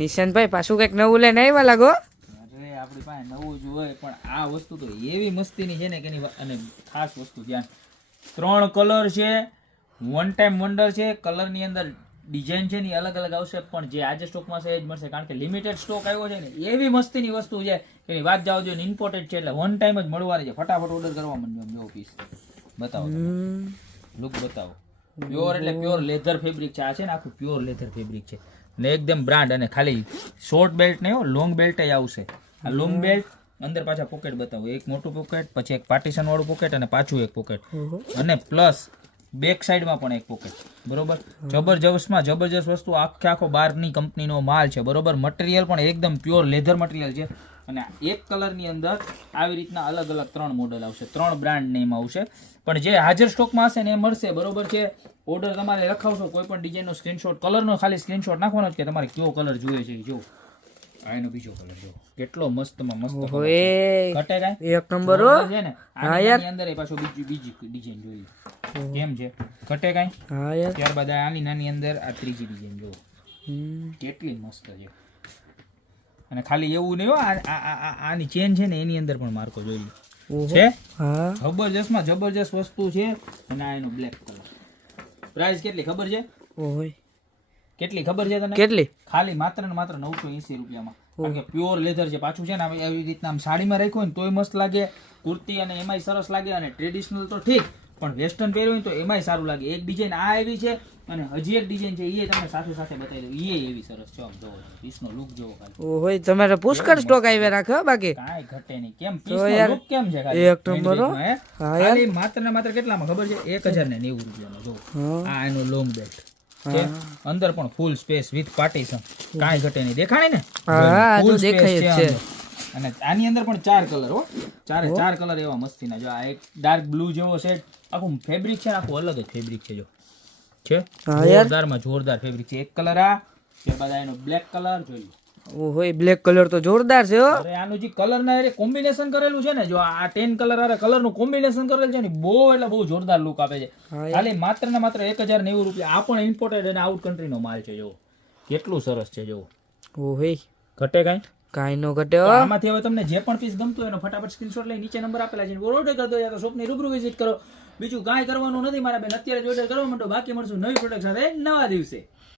નિશાનભાઈ પાછું કઈક નવું લઈને આવ્યા લાગો. અરે આપણી પાસે નવું જ હોય પણ આ વસ્તુ તો એવી મસ્તીની છે ને કે અને ખાસ વસ્તુ ધ્યાન 3 કલર છે, વન ટાઈમ વન્ડર છે. કલરની અંદર ડિઝાઇન છે ને અલગ અલગ આવશે પણ જે આજે સ્ટોકમાં છે એ જ મળશે કારણ કે લિમિટેડ સ્ટોક આવ્યો છે ને એવી મસ્તીની વસ્તુ છે એની વાત જાવ જોઈએ. ઇમ્પોર્ટેડ છે એટલે વન ટાઈમ જ મળવાની છે. ફટાફટ ઓર્ડર કરવા માંડજો. જો પીસ બતાવો, લુક બતાવો. પ્યોર એટલે પ્યોર લેધર ફેબ્રિક છે. આ છે ને આખું પ્યોર લેધર ફેબ્રિક છે અને એકદમ બ્રાન્ડ. અને ખાલી શોર્ટ બેલ્ટ નહીં હો, લોંગ બેલ્ટ આવશે. આ લોંગ બેલ્ટ અંદર પાછા પોકેટ બતાવો. એક મોટું પોકેટ, પછી એક પાર્ટીશન વાળું પોકેટ અને પાછું એક પોકેટ અને પ્લસ બેક સાઈડમાં પણ એક પોકેટ. બરોબર, જબરજસ્તમાં જબરજસ્ત વસ્તુ. આખો બહારની કંપનીનો માલ છે. બરોબર, મટીરિયલ પણ એકદમ પ્યોર લેધર મટીરિયલ છે. અને એક કલરની અંદર આવી રીતના અલગ અલગ 3 મોડલ આવશે, 3 બ્રાન્ડ નેમ આવશે. પણ જે હાજર સ્ટોકમાં હશે ને એ મળશે. બરોબર છે, ઓર્ડર તમારે લખાવશો કોઈ પણ ડિઝાઇનનો સ્ક્રીનશોટ, કલરનો ખાલી સ્ક્રીનશોટ નાખવાનો છે કે તમારે કયો કલર જોઈએ છે. જો આ એનો બીજો કલર જો કેટલો મસ્તમાં મસ્ત ઘટે કાંઈ એક નંબર છે ને. આની અંદર એ પાછો બીજી ડિઝાઇન જોઈ કેમ છે, ઘટે કાંઈ. ત્યારબાદ આની નાની અંદર આ ત્રીજી ડિઝાઇન જો કેટલી મસ્ત છે. અને ખાલી એવું નહીં હો, આની ચેન છે ને એની અંદર પણ માર્કો જોઈ છે. જબરજસ્તમાં જબરજસ્ત વસ્તુ છે. અને આ એનો બ્લેક કલર. પ્રાઇસ કેટલી ખબર છે? કેટલી ખબર છે તને? કેટલી? ખાલી માત્ર ને માત્ર 980 રૂપિયામાં. કારણ કે પ્યોર લેધર છે. પાછું છે ને આવી રીતના આમ સાડીમાં રાખ્યું ને તોય મસ્ત લાગે, કુર્તી અને એમાંય સરસ લાગે. અને ટ્રેડિશનલ તો ઠીક પણ વેસ્ટર્ન પહેર્યું હોય તો એમાંય સારું લાગે. એક ડિઝાઇન આ એવી છે અને હજી એક ડિઝાઇન છે એ તમને સાથે સાથે બતાવી દઉં. એ એવી સરસ છે. આમ જોવો, પીસનો લુક જોવો ખાલી. ઓય તમારે પુષ્કળ સ્ટોક આવી રાખો બાકી કાંઈ ઘટે નહીં. કેમ પીસનો લુક કેમ છે ખાલી એક નંબર હો. ખાલી માત્ર ને માત્ર કેટલામાં ખબર છે? 1090 રૂપિયાનો. જો આ એનો લોંગ બેલ્ટ છે. અંદર પણ ફૂલ સ્પેસ વિથ પાર્ટીશન. કાંઈ ઘટે નહીં. દેખાય ને? હા, તો દેખાય છે. અને આની અંદર પણ 4 કલર હો, 4 કલર એવા મસ્તીના. જો આ એક ડાર્ક બ્લુ જેવો છે. આખું ફેબ્રિક છે આખું અલગ જ ફેબ્રિક છે. જો છે જોરદારમાં જોરદાર ફેબ્રિક છે. એક કલર આ, ત્યારબાદ એનો બ્લેક કલર જોઈ લો. ઓહો, બ્લેક કલર તો જોરદાર છે હો. અરે આનું જે કલર ના કોમ્બિનેશન કરેલું છે ને, જો આ 10 કલર આરે કલર નું કોમ્બિનેશન કરેલું છે ને બહુ એટલે બહુ જોરદાર લુક આપે છે. ખાલી માત્ર ને માત્ર 1090 રૂપિયા. આ પણ ઇમ્પોર્ટેડ અને આઉટ કન્ટ્રી નો માલ છે. જો કેટલું સરસ છે. જો ઓહે, ઘટે કાંઈ નો ઘટે. આમાંથી હવે તમને જે પણ પીસ ગમતું હોય એનો ફટાફટ સ્ક્રીનશોટ લઈ નીચે નંબર આપેલા છે ઓર્ડર કરી દો યા તો શોપની રૂબરૂ વિઝિટ કરો. બીજું કાંઈ કરવાનું નથી મારા બેન. અત્યારે જ ઓર્ડર કરવા માંડો. બાકી મળશું નવી પ્રોડક્ટ સાથે નવા દિવસે.